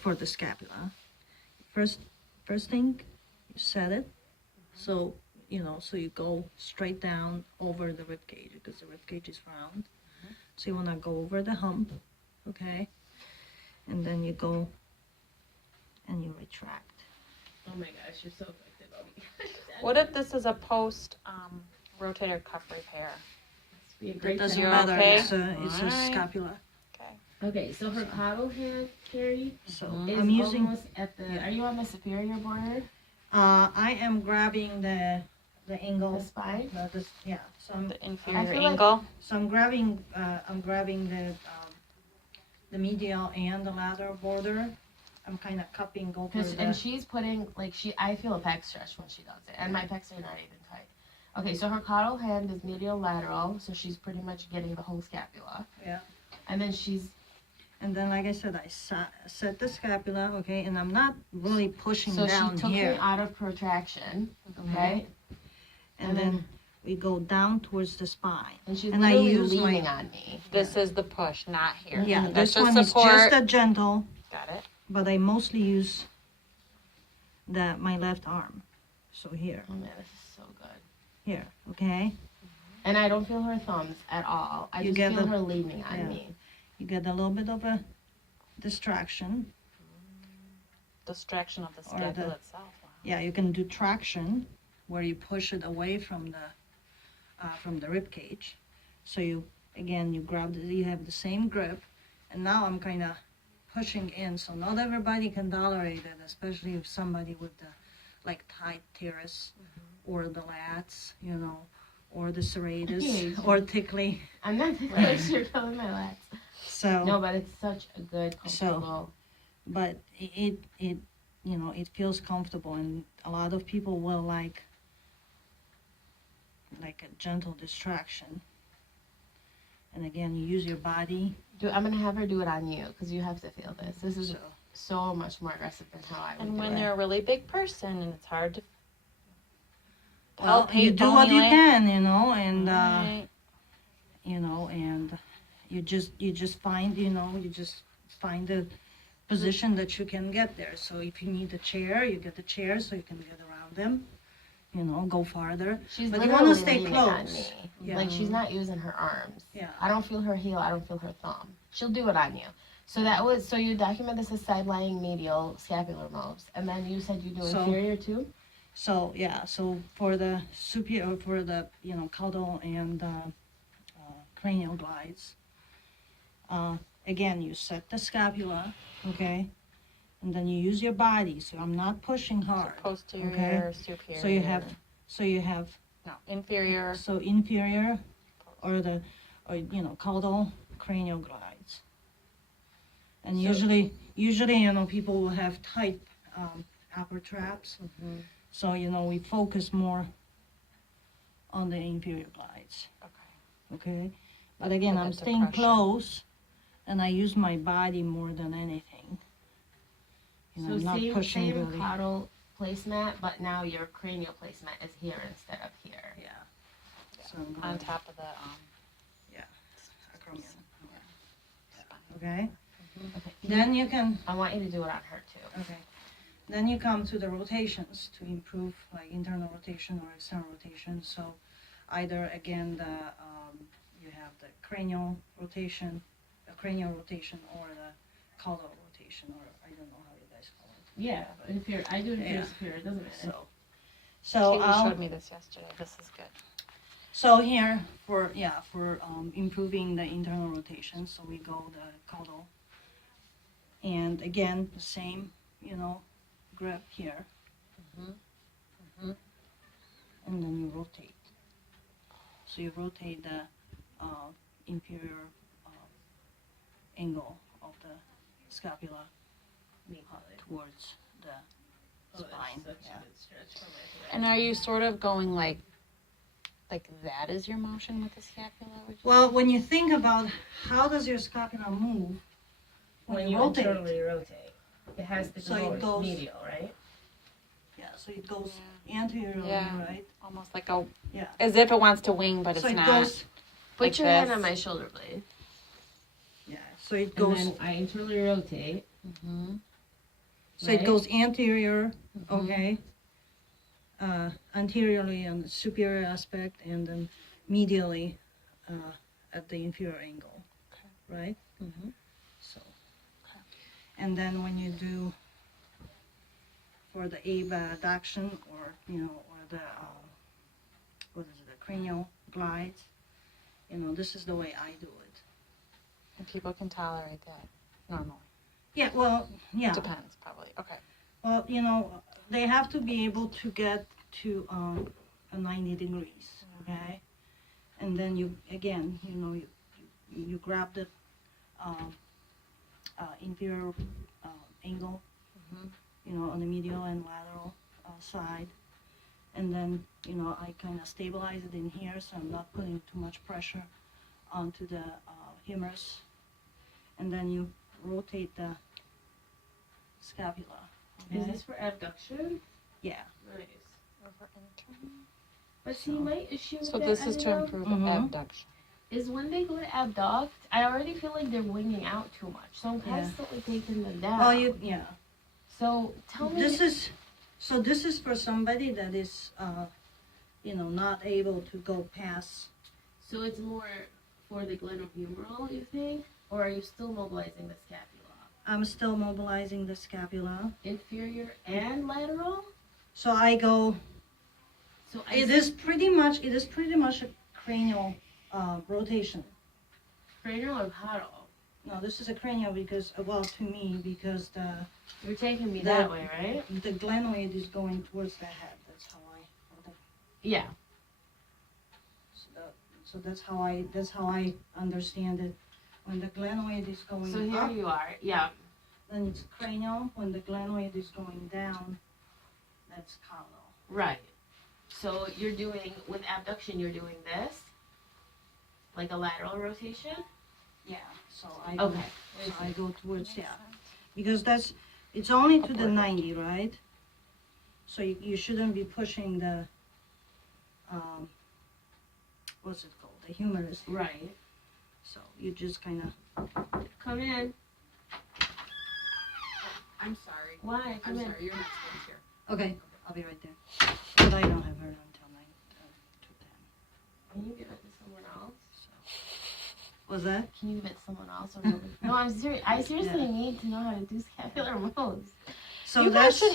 for the scapula. First thing, you set it. So, so you go straight down over the rib cage because the rib cage is round. So you want to go over the hump, okay? And then you go and you retract. Oh my gosh, you're so effective. Oh my gosh. What if this is a post rotator cuff repair? Be a That great doesn't You're matter. okay? It's a Alright. scapula. Okay. Okay, so her caudal hand, Carrie, So is I'm using. almost at the. yeah. Are you on the superior border? I am grabbing the angle. The spine? Yeah. So The I inferior feel like- angle. I'm grabbing the medial and the lateral border. I'm kind of cupping over And she's putting I feel a pec stretch when she does it, and my pecs are not even tight. Okay, so her caudal hand is medial lateral, so she's pretty much getting the whole scapula. Yeah. And then she's. And then, like I said, I set the scapula, okay, and I'm not really pushing So down she took here. me out of protraction, okay? And then we go down towards the spine. And she's And I literally use my- leaning on me. This is the push, not here. Yeah, That's this just one support. is just a gentle, Got it. but I mostly use my left arm. So here, Oh man, this is so good. here, okay? And I don't feel her thumbs at all. I You just get feel the- her leaning on yeah. me. You get a little bit of a distraction. Distraction of the Or the- scapula itself. Wow. Yeah, you can do traction, where you push it away from the rib cage. So you have the same grip, and now I'm kind of pushing in. So not everybody can tolerate it, especially if somebody with the tight teres or the lats, or the serratus Okay. or thickly. I'm not the close, you're feeling my lats. So No, but it's such a good, comfortable. but it feels comfortable, and a lot of people will like a gentle distraction. And again, you use your body. I'm gonna have her do it on you because you have to feel this. This is So so much more aggressive than how I would And do when it. you're a really big person and it's hard to well, palpate you do what you bony can, and Right. and you just find the position that you can get there. So if you need a chair, you get the chair so you can get around them. Go farther. She's But you literally wanna stay leaning on close. me. Yeah. Like she's not using her arms. Yeah. I don't feel her heel. I don't feel her thumb. She'll do it on you. So you document this as side lying medial scapular moves, and then you said you do So- inferior too. So so for the superior, for the caudal and cranial glides, again you set the scapula, okay, and then you use your body. So I'm not pushing hard. Posterior, Okay. superior. So you have no inferior. so inferior, or caudal cranial glides. And So- usually people will have tight upper traps. Mm-hmm. So, we focus more on the inferior glides, Okay. okay? But again, For I'm the staying depression. close, and I use my body more than anything. So I'm not pushing same really. caudal placemat, but now your cranial placemat is here instead of here. Yeah. Yeah. So I'm On going, top of the acromion, spine. okay? Okay. Then you can, I want you to do it on her too. okay. Then you come to the rotations to improve internal rotation or external rotation. So either again you have the cranial rotation, or the caudal rotation, or I don't know how you guys call it. Yeah, inferior. I do inferior Yeah. superior. It doesn't matter. So Katie showed me this yesterday. This is good. So here for improving the internal rotation, so we go the caudal, and again the same grip here, and then you rotate. So you rotate the inferior angle of the scapula towards the spine. Yeah. And are you sort of going like that is your motion with the scapula? would you Well, when you think about how does your scapula move when you rotate, rotate, it has to So it goes- medial, right? yeah, so it goes anteriorly, Yeah. right? almost like a Yeah. as if it wants to wing, but So it's it not. goes, Put Like your hand this. on my shoulder blade. yeah. So it And goes. then I internally rotate. Mm-hmm. So it right? goes anterior, Mm-hmm. okay, anteriorly on the superior aspect, and then medially at the inferior angle, right? Mm-hmm. So, Okay. and then when you do for the abduction or or the what is it, the cranial glides, this is the way I do it. And people can tolerate that normally. Yeah, well, yeah. Depends, probably. Okay. Well, they have to be able to get to a 90 degrees, okay? And then you, again, you grab the inferior angle, Mm-hmm. on the medial and lateral side. And then, I kind of stabilize it in here so I'm not putting too much pressure onto the humerus. And then you rotate the scapula. Is Okay? this for abduction? Yeah. Nice. Over internal. But see, So- my issue with So that, this is to Abigail, improve Mhm. abduction. is when they go to abduct, I already feel like they're winging out too much. So I'm Yeah. constantly taking them down. Well, So tell me. this is for somebody that is, not able to go past. So it's more for the glenohumeral, you think? Or are you still mobilizing the scapula? I'm still mobilizing the scapula. Inferior and lateral? So I go, So it is pretty much a cranial rotation. cranial or caudal? No, this is a cranial because, to me, because You're taking me That- that way, right? the glenoid is going towards the head. That's how Yeah. so that's how I understand it. When the glenoid is going So here up, you are. Yeah. then it's cranial. When the glenoid is going down, that's caudal. Right. So you're doing, with abduction, you're doing this? Like a lateral rotation? Yeah. So I go, Okay. so I go towards because it's only to the Upward. 90, right? So you shouldn't be pushing the what's it called, the humerus. Right. So you just kind of. Come in. I'm sorry. Why? I'm Come in. sorry. Your next one's here. Okay, I'll be right there. But I don't have her until 9 to 10. Can you give it to someone else? Was that? Can you give it to someone else? Or no, I'm serious. I seriously Yeah. need to know how to do scapular moves. So You guys that's.